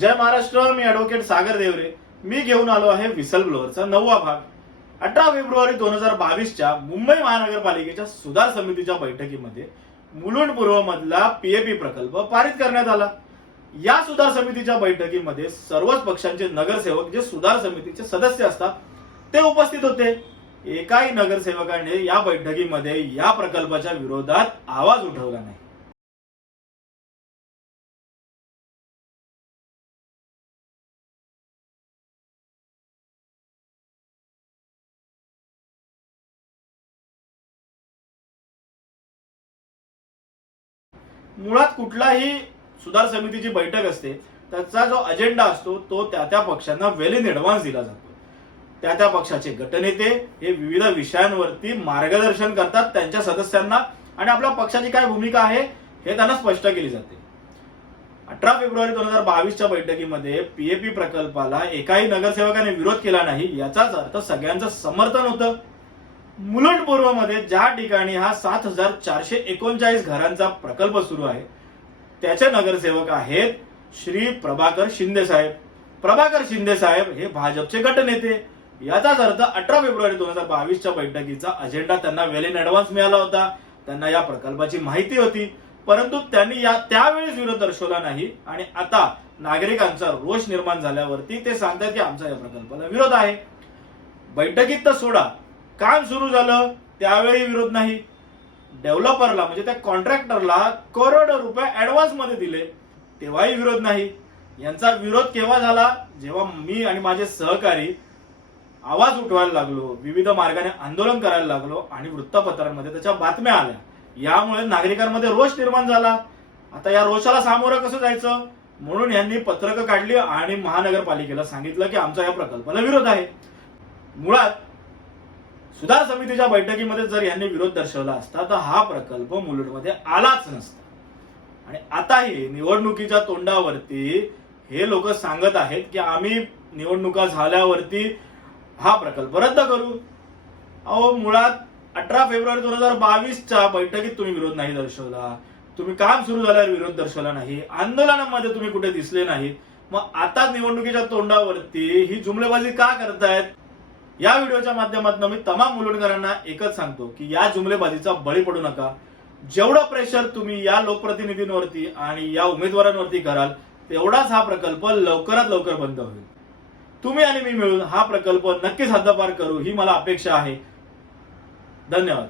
जय महाराष्ट्र. मी advocate सागर देवरे. मी घेऊन आलो आहे व्हिसल ब्लोअरचा 9वा भाग. 18 फेब्रुवारी 2022च्या मुंबई महानगरपालिकेच्या सुधार समितीच्या बैठकीमध्ये मुलुंड पूर्व मधला पीएपी प्रकल्प पारित करण्यात आला. या सुधार समितीच्या बैठकीमध्ये सर्वच पक्षांचे नगरसेवक जे सुधार समितीचे सदस्य असतात ते उपस्थित होते. एकाही नगरसेवकाने या बैठकीमध्ये या प्रकल्पाच्या विरोधात आवाज उठवला नाही. मुळात कुठलाही सुधार समितीची बैठक असते त्याचा जो अजेंडा असतो तो त्या पक्षांना वेल इन ऍडव्हान्स दिला जातो. त्या पक्षाचे गटनेते हे विविध विषयांवरती मार्गदर्शन करतात त्यांच्या सदस्यांना आणि आपल्या पक्षाची काय भूमिका आहे हे त्यांना स्पष्ट केली जाते. 18 फेब्रुवारी 2022च्या बैठकीमध्ये पीएपी प्रकल्पाला एकाही नगरसेवकाने विरोध केला नाही याचाच अर्थ सगळ्यांचं समर्थन होतं. मुलुंड पूर्व मध्ये ज्या ठिकाणी हा 7439 घरांचा प्रकल्प सुरू आहे त्याचे नगरसेवक आहेत श्री प्रभाकर शिंदे साहेब. प्रभाकर शिंदे साहेब हे भाजपचे गटनेते. याचाच अर्थ 18 फेब्रुवारी 2022च्या बैठकीचा अजेंडा त्यांना वेल इन ऍडव्हान्स मिळाला होता. त्यांना या प्रकल्पाची माहिती होती, परंतु त्यांनी त्यावेळेस विरोध दर्शवला नाही आणि आता नागरिकांचा रोष निर्माण झाल्यावरती ते सांगतात की आमचा या प्रकल्पाला विरोध आहे. बैठकीत तर सोडा, काम सुरू झालं त्यावेळी विरोध नाही. डेव्हलपरला म्हणजे त्या कॉन्ट्रॅक्टरला करोडो रुपये ऍडव्हान्स मध्ये दिले तेव्हाही विरोध नाही. यांचा विरोध केव्हा झाला? जेव्हा मी आणि माझे सहकारी आवाज उठवायला लागलो, विविध मार्गाने आंदोलन करायला लागलो आणि वृत्तपत्रांमध्ये त्याच्या बातम्या आल्या. यामुळे नागरिकांमध्ये रोष निर्माण झाला. आता या रोषाला सामोरं कसं जायचं म्हणून यांनी पत्रकं काढली आणि महानगरपालिकेला सांगितलं की आमचा या प्रकल्पाला विरोध आहे. मुळात सुधार समितीच्या बैठकीमध्ये जर यांनी विरोध दर्शवला असता तर हा प्रकल्प मुलुंडमध्ये आलाच नसता. आणि आताही निवडणुकीच्या तोंडावरती हे लोक सांगत आहेत की आम्ही निवडणुका झाल्यावरती हा प्रकल्प रद्द करू. अहो, मुळात 18 फेब्रुवारी 2022च्या बैठकीत तुम्ही विरोध नाही दर्शवला, तुम्ही काम सुरू झाल्यावर विरोध दर्शवला नाही, आंदोलनामध्ये तुम्ही कुठे दिसले नाहीत. मग आता निवडणुकीच्या तोंडावरती ही जुमलेबाजी का करतायत? या व्हिडिओच्या माध्यमातून मी तमाम मुलुंडकरांना एकच सांगतो की या जुमलेबाजीचा बळी पडू नका. जेवढं प्रेशर तुम्ही या लोकप्रतिनिधींवरती आणि या उमेदवारांवरती कराल तेवढाच हा प्रकल्प लवकरात लवकर बंद होईल. तुम्ही आणि मी मिळून हा प्रकल्प नक्कीच हद्दपार करू ही मला अपेक्षा आहे. धन्यवाद.